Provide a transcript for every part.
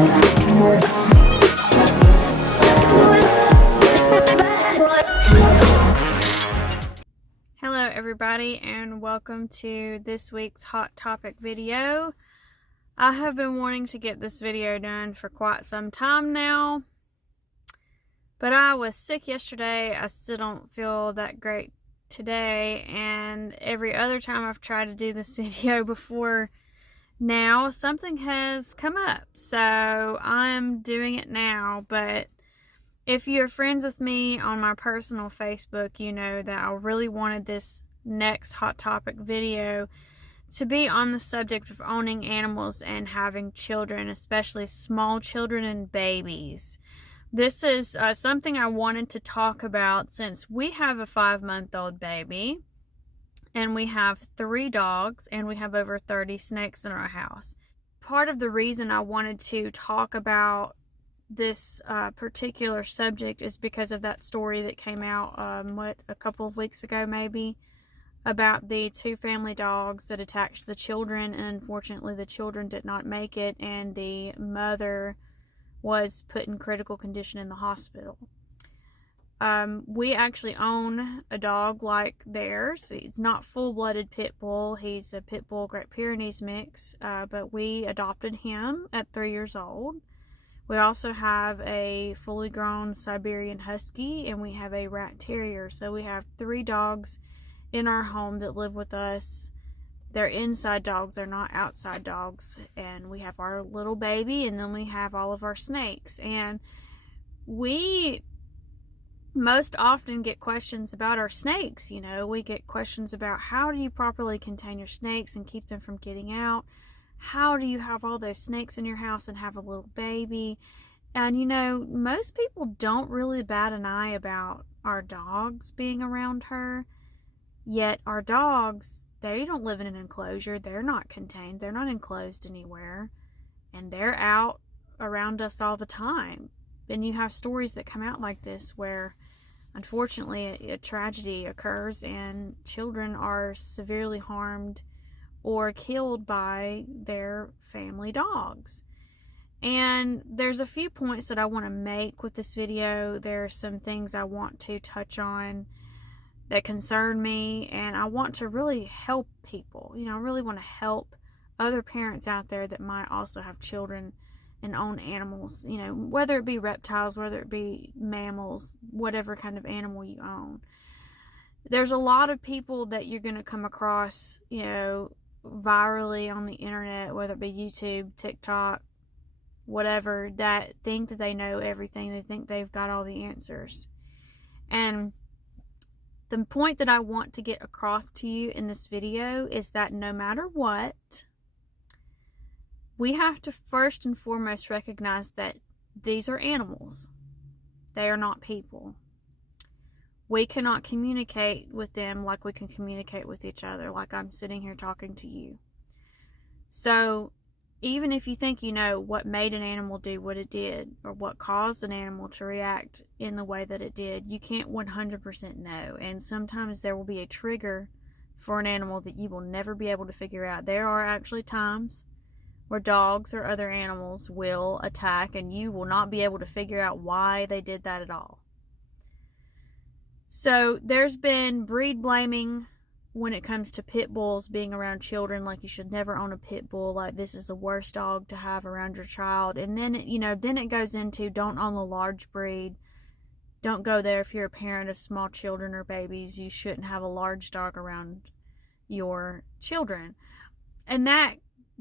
Hello everybody, and welcome to this week's Hot Topic video. I have been wanting to get this video done for quite some time now, but I was sick yesterday. I still don't feel that great today, and every other time I've tried to do this video before now, something has come up, so I'm doing it now. But if you're friends with me on my personal Facebook, you know that I really wanted this next Hot Topic video to be on the subject of owning animals and having children, especially small children and babies. This is something I wanted to talk about since we have a 5-month-old baby, and we have 3 dogs, and we have over 30 snakes in our house. Part of the reason I wanted to talk about this particular subject is because of that story that came out a couple of weeks ago maybe, about the 2 family dogs that attacked the children, and unfortunately the children did not make it, and the mother was put in critical condition in the hospital. We actually own a dog like theirs. He's not full-blooded pit bull. He's a pit bull Great Pyrenees mix, but we adopted him at 3 years old. We also have a fully grown Siberian Husky, and we have a Rat Terrier. So we have 3 dogs in our home that live with us. They're inside dogs, they're not outside dogs. And we have our little baby, and then we have all of our snakes. And we most often get questions about our snakes. You know, we get questions about how do you properly contain your snakes and keep them from getting out? How do you have all those snakes in your house and have a little baby? And you know, most people don't really bat an eye about our dogs being around her. Yet our dogs, they don't live in an enclosure. They're not contained. They're not enclosed anywhere. And they're out around us all the time. And you have stories that come out like this where, unfortunately, a tragedy occurs and children are severely harmed or killed by their family dogs. And there's a few points that I want to make with this video. There are some things I want to touch on that concern me, and I want to really help people. You know, I really want to help other parents out there that might also have children and own animals, you know, whether it be reptiles, whether it be mammals, whatever kind of animal you own. There's a lot of people that you're going to come across, you know, virally on the internet, whether it be YouTube, TikTok, whatever, that think that they know everything. They think they've got all the answers. And the point that I want to get across to you in this video is that no matter what, we have to first and foremost recognize that these are animals. They are not people. We cannot communicate with them like we can communicate with each other, like I'm sitting here talking to you. So even if you think you know what made an animal do what it did, or what caused an animal to react in the way that it did, you can't 100% know. And sometimes there will be a trigger for an animal that you will never be able to figure out. There are actually times where dogs or other animals will attack and you will not be able to figure out why they did that at all. So there's been breed blaming when it comes to pit bulls being around children, like you should never own a pit bull, like this is the worst dog to have around your child. And then, you know, then it goes into don't own a large breed. Don't go there if you're a parent of small children or babies. You shouldn't have a large dog around your children. And that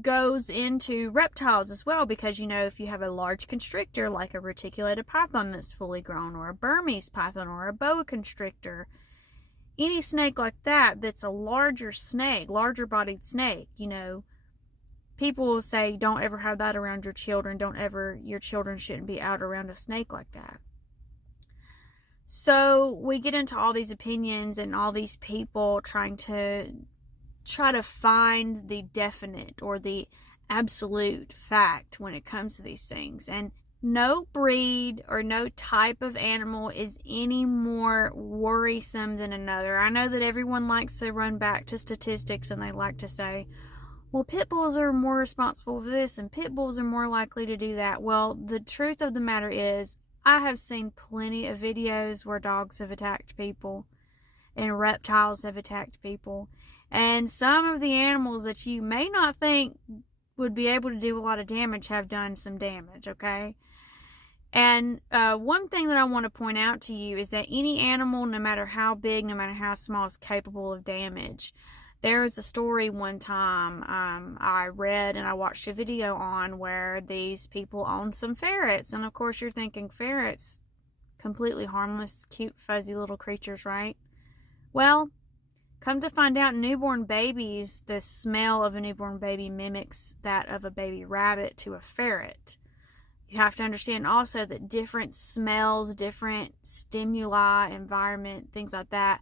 goes into reptiles as well, because you know, if you have a large constrictor like a reticulated python that's fully grown, or a Burmese python, or a boa constrictor, any snake like that that's a larger snake, larger bodied snake, you know, people will say don't ever have that around your children. Your children shouldn't be out around a snake like that. So we get into all these opinions and all these people trying to find the definite or the absolute fact when it comes to these things. And no breed or no type of animal is any more worrisome than another. I know that everyone likes to run back to statistics and they like to say, well, pit bulls are more responsible for this and pit bulls are more likely to do that. Well, the truth of the matter is, I have seen plenty of videos where dogs have attacked people and reptiles have attacked people. And some of the animals that you may not think would be able to do a lot of damage have done some damage, okay? And one thing that I want to point out to you is that any animal, no matter how big, no matter how small, is capable of damage. There was a story one time I read and I watched a video on where these people owned some ferrets. And of course you're thinking, ferrets, completely harmless, cute, fuzzy little creatures, right? Well, come to find out, newborn babies, the smell of a newborn baby mimics that of a baby rabbit to a ferret. You have to understand also that different smells, different stimuli, environment, things like that,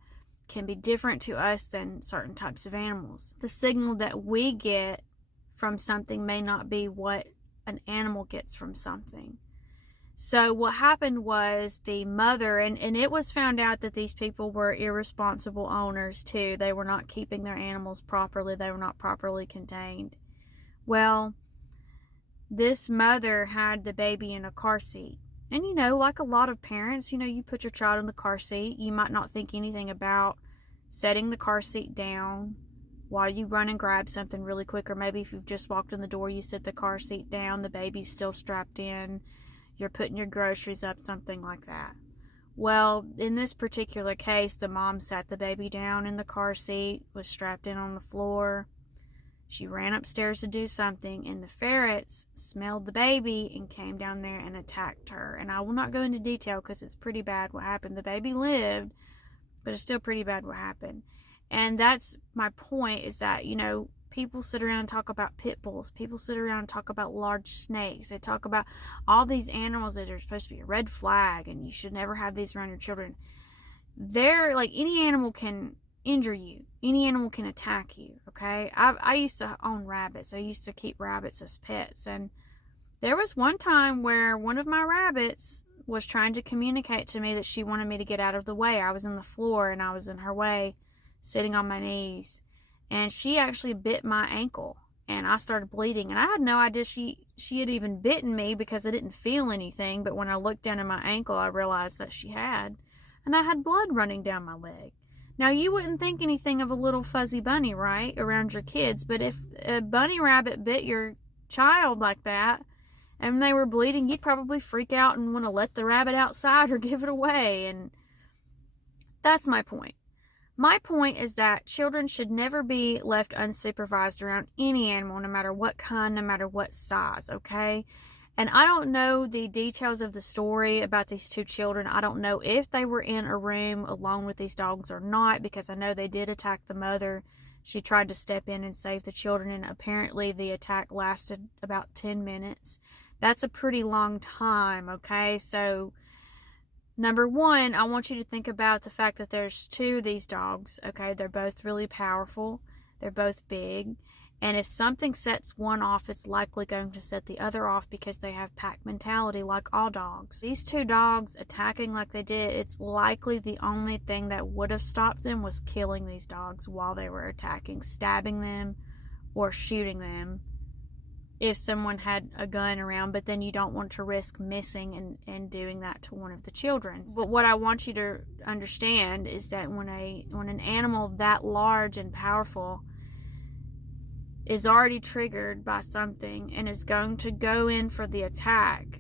can be different to us than certain types of animals. The signal that we get from something may not be what an animal gets from something. So what happened was the mother, and it was found out that these people were irresponsible owners too. They were not keeping their animals properly. They were not properly contained. Well, this mother had the baby in a car seat. And you know, like a lot of parents, you know, you put your child in the car seat. You might not think anything about setting the car seat down while you run and grab something really quick. Or maybe if you've just walked in the door, you sit the car seat down, the baby's still strapped in, you're putting your groceries up, something like that. Well, in this particular case, the mom sat the baby down in the car seat, was strapped in on the floor. She ran upstairs to do something, and the ferrets smelled the baby and came down there and attacked her. And I will not go into detail because it's pretty bad what happened. The baby lived, but it's still pretty bad what happened. And that's my point, is that, you know, people sit around and talk about pit bulls. People sit around and talk about large snakes. They talk about all these animals that are supposed to be a red flag and you should never have these around your children. They're like, any animal can injure you. Any animal can attack you, okay? I used to own rabbits. I used to keep rabbits as pets. And there was one time where one of my rabbits was trying to communicate to me that she wanted me to get out of the way. I was in the floor and I was in her way, sitting on my knees. And she actually bit my ankle and I started bleeding. And I had no idea she had even bitten me because I didn't feel anything. But when I looked down at my ankle, I realized that she had. And I had blood running down my leg. Now, you wouldn't think anything of a little fuzzy bunny, right, around your kids. But if a bunny rabbit bit your child like that and they were bleeding, you'd probably freak out and want to let the rabbit outside or give it away. And that's my point. My point is that children should never be left unsupervised around any animal, no matter what kind, no matter what size, okay? And I don't know the details of the story about these two children. I don't know if they were in a room alone with these dogs or not, because I know they did attack the mother. She tried to step in and save the children, and apparently the attack lasted about 10 minutes. That's a pretty long time, okay? So, number one, I want you to think about the fact that there's two of these dogs, okay? They're both really powerful. They're both big. And if something sets one off, it's likely going to set the other off because they have pack mentality like all dogs. These two dogs attacking like they did, it's likely the only thing that would have stopped them was killing these dogs while they were attacking, stabbing them or shooting them if someone had a gun around. But then you don't want to risk missing and doing that to one of the children. But what I want you to understand is that when an animal that large and powerful is already triggered by something and is going to go in for the attack,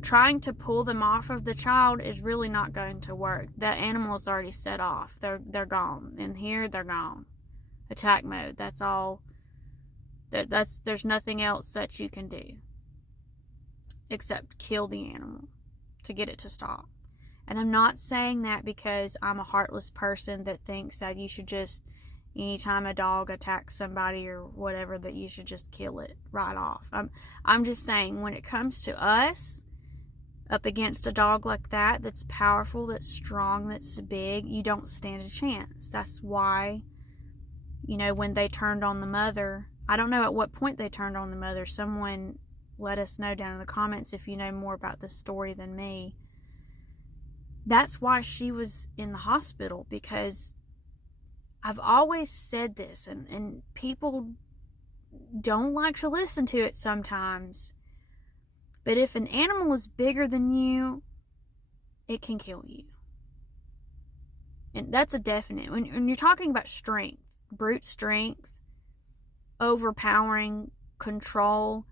trying to pull them off of the child is really not going to work. That animal is already set off. They're gone. And here they're gone. Attack mode. That's all. There's nothing else that you can do except kill the animal to get it to stop. And I'm not saying that because I'm a heartless person that thinks that you should just, anytime a dog attacks somebody or whatever, that you should just kill it right off. I'm just saying, when it comes to us up against a dog like that, that's powerful, that's strong, that's big, you don't stand a chance. That's why, you know, when they turned on the mother, I don't know at what point they turned on the mother. Someone let us know down in the comments if you know more about this story than me. That's why she was in the hospital, because I've always said this, and people don't like to listen to it sometimes. But if an animal is bigger than you, it can kill you. And that's a definite. When you're talking about strength, brute strength, overpowering control,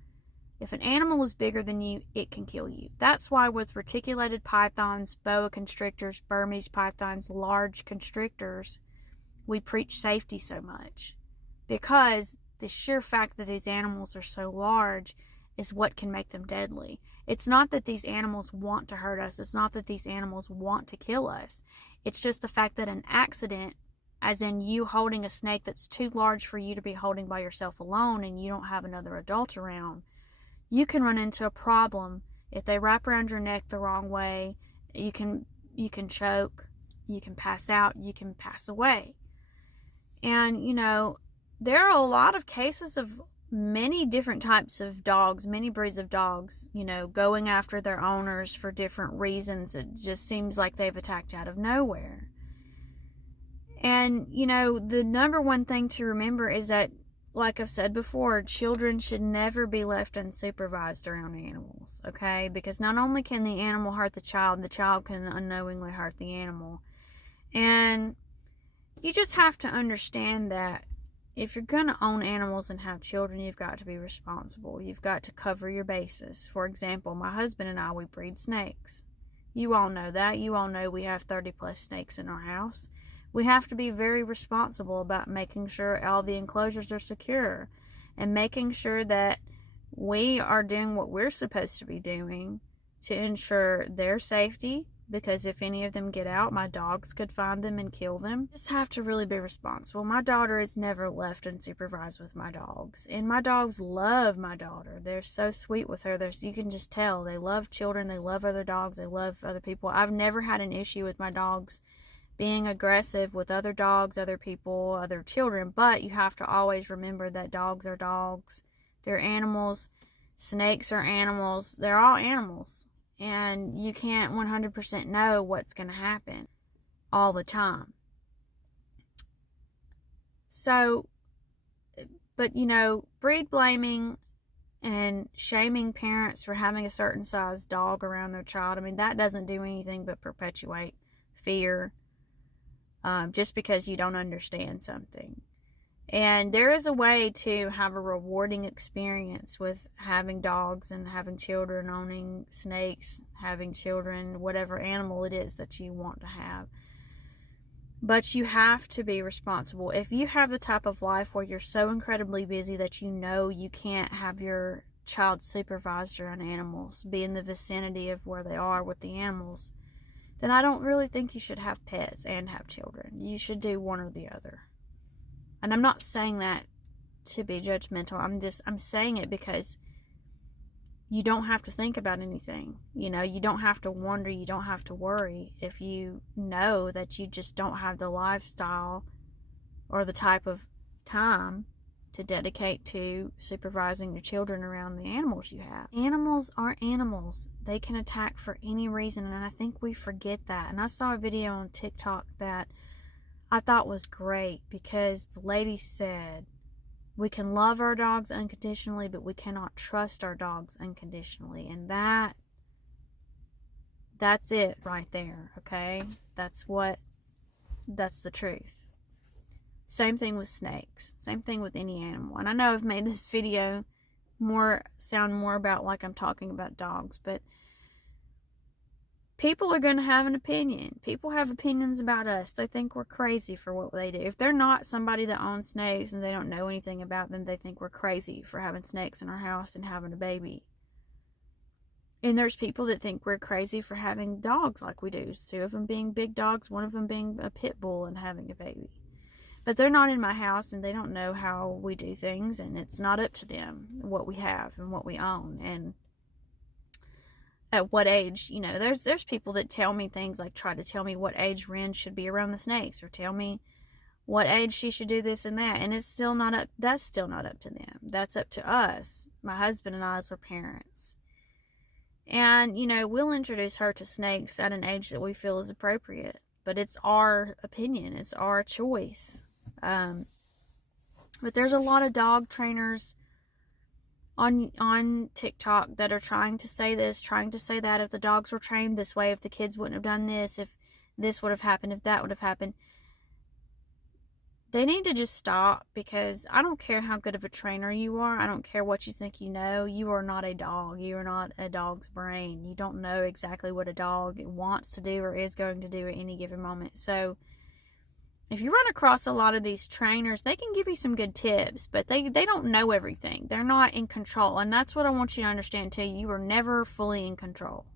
if an animal is bigger than you, it can kill you. That's why with reticulated pythons, boa constrictors, Burmese pythons, large constrictors, we preach safety so much. Because the sheer fact that these animals are so large is what can make them deadly. It's not that these animals want to hurt us. It's not that these animals want to kill us. It's just the fact that an accident, as in you holding a snake that's too large for you to be holding by yourself alone and you don't have another adult around, you can run into a problem. If they wrap around your neck the wrong way, you can choke, you can pass out, you can pass away. And, you know, there are a lot of cases of many different types of dogs, many breeds of dogs, you know, going after their owners for different reasons. It just seems like they've attacked out of nowhere. And, you know, the number one thing to remember is that, like I've said before, children should never be left unsupervised around animals, okay? Because not only can the animal hurt the child can unknowingly hurt the animal. And you just have to understand that if you're going to own animals and have children, you've got to be responsible. You've got to cover your bases. For example, my husband and I, we breed snakes. You all know that. You all know we have 30 plus snakes in our house. We have to be very responsible about making sure all the enclosures are secure and making sure that we are doing what we're supposed to be doing to ensure their safety, because if any of them get out, my dogs could find them and kill them. Just have to really be responsible. My daughter is never left unsupervised with my dogs, and my dogs love my daughter. They're so sweet with her. You can just tell they love children, they love other dogs, they love other people. I've never had an issue with my dogs being aggressive with other dogs, other people, other children, but you have to always remember that dogs are dogs. They're animals. Snakes are animals. They're all animals. And you can't 100% know what's going to happen all the time. So, but you know, breed blaming and shaming parents for having a certain size dog around their child, I mean, that doesn't do anything but perpetuate fear. Just because you don't understand something. And there is a way to have a rewarding experience with having dogs and having children, owning snakes, having children, whatever animal it is that you want to have. But you have to be responsible. If you have the type of life where you're so incredibly busy that you know you can't have your child supervised around animals, be in the vicinity of where they are with the animals, then I don't really think you should have pets and have children. You should do one or the other. And I'm not saying that to be judgmental. I'm saying it because you don't have to think about anything. You know, you don't have to wonder, you don't have to worry if you know that you just don't have the lifestyle or the type of time to dedicate to supervising your children around the animals you have. Animals are animals. They can attack for any reason, and I think we forget that. And I saw a video on TikTok that I thought was great, because the lady said, we can love our dogs unconditionally, but we cannot trust our dogs unconditionally. And that's it right there, okay? That's the truth. Same thing with snakes. Same thing with any animal. And I know I've made this video sound more about like I'm talking about dogs, but people are going to have an opinion. People have opinions about us. They think we're crazy for what they do. If they're not somebody that owns snakes and they don't know anything about them, they think we're crazy for having snakes in our house and having a baby. And there's people that think we're crazy for having dogs like we do. 2 of them being big dogs, 1 of them being a pit bull and having a baby. But they're not in my house, and they don't know how we do things, and it's not up to them what we have and what we own and at what age. You know, there's people that tell me things like, try to tell me what age Ren should be around the snakes, or tell me what age she should do this and that, and that's still not up to them. That's up to us, my husband and I, as her parents. And, you know, we'll introduce her to snakes at an age that we feel is appropriate, but it's our opinion, it's our choice. But there's a lot of dog trainers on TikTok that are trying to say this, trying to say that. If the dogs were trained this way, if the kids wouldn't have done this, if this would have happened, if that would have happened. They need to just stop, because I don't care how good of a trainer you are. I don't care what you think you know. You are not a dog. You are not a dog's brain. You don't know exactly what a dog wants to do or is going to do at any given moment. So if you run across a lot of these trainers, they can give you some good tips, but they don't know everything. They're not in control. And that's what I want you to understand too. You are never fully in control.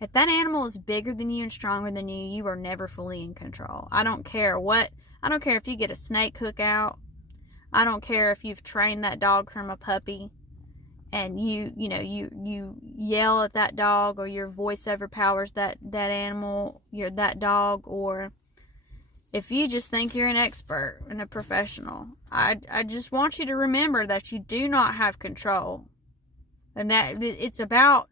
If that animal is bigger than you and stronger than you, you are never fully in control. I don't care if you get a snake hook out. I don't care if you've trained that dog from a puppy and you yell at that dog, or your voice overpowers that animal, that dog, or if you just think you're an expert and a professional. I just want you to remember that you do not have control. And that it's about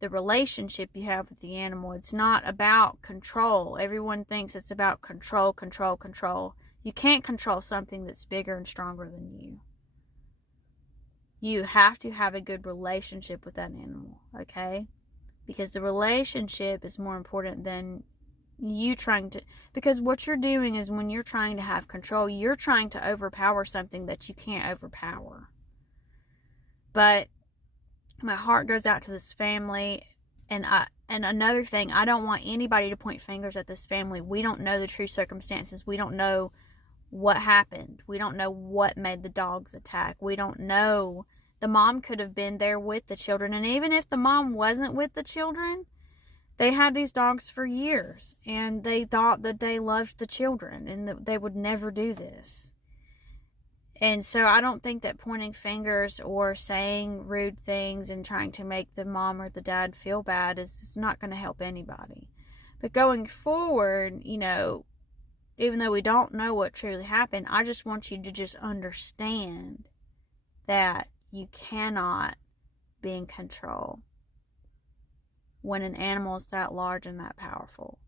the relationship you have with the animal. It's not about control. Everyone thinks it's about control. You can't control something that's bigger and stronger than you. You have to have a good relationship with that animal, okay? Because the relationship is more important than you trying to, because what you're doing is, when you're trying to have control, you're trying to overpower something that you can't overpower. But my heart goes out to this family, and another thing, I don't want anybody to point fingers at this family. We don't know the true circumstances. We don't know what happened. We don't know what made the dogs attack. We don't know. The mom could have been there with the children, and even if the mom wasn't with the children, they had these dogs for years, and they thought that they loved the children and that they would never do this. And so I don't think that pointing fingers or saying rude things and trying to make the mom or the dad feel bad is not going to help anybody. But going forward, even though we don't know what truly happened, I just want you to just understand that you cannot be in control when an animal is that large and that powerful.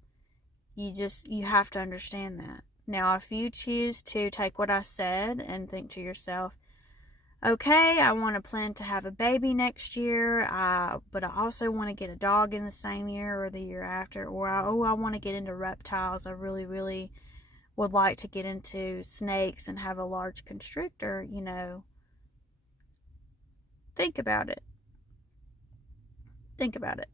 You have to understand that. Now, if you choose to take what I said and think to yourself, okay, I want to plan to have a baby next year, but I also want to get a dog in the same year or the year after, or I want to get into reptiles. I really, really would like to get into snakes and have a large constrictor, think about it. Think about it.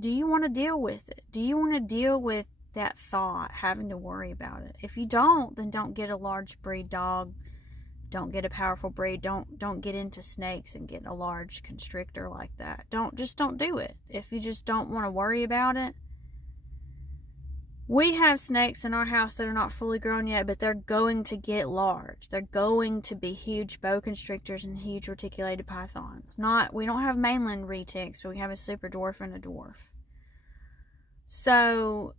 Do you want to deal with it? Do you want to deal with that thought, having to worry about it? If you don't, then don't get a large breed dog. Don't get a powerful breed. Don't get into snakes and get a large constrictor like that. Don't do it. If you just don't want to worry about it. We have snakes in our house that are not fully grown yet, but they're going to get large. They're going to be huge boa constrictors and huge reticulated pythons. We don't have mainland retics, but we have a super dwarf and a dwarf. So,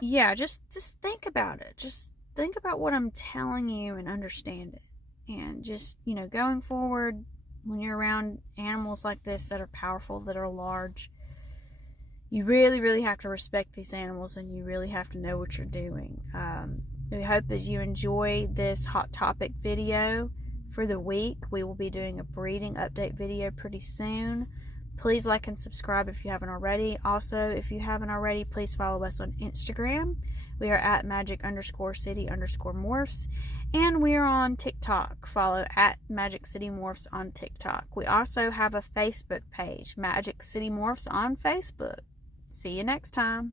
yeah, just think about it. Just think about what I'm telling you and understand it. And just, going forward, when you're around animals like this that are powerful, that are large, you really, really have to respect these animals, and you really have to know what you're doing. We hope that you enjoy this hot topic video for the week. We will be doing a breeding update video pretty soon. Please like and subscribe if you haven't already. Also, if you haven't already, please follow us on Instagram. We are at magic_city_morphs. And we are on TikTok. Follow at Magic City Morphs on TikTok. We also have a Facebook page, Magic City Morphs on Facebook. See you next time.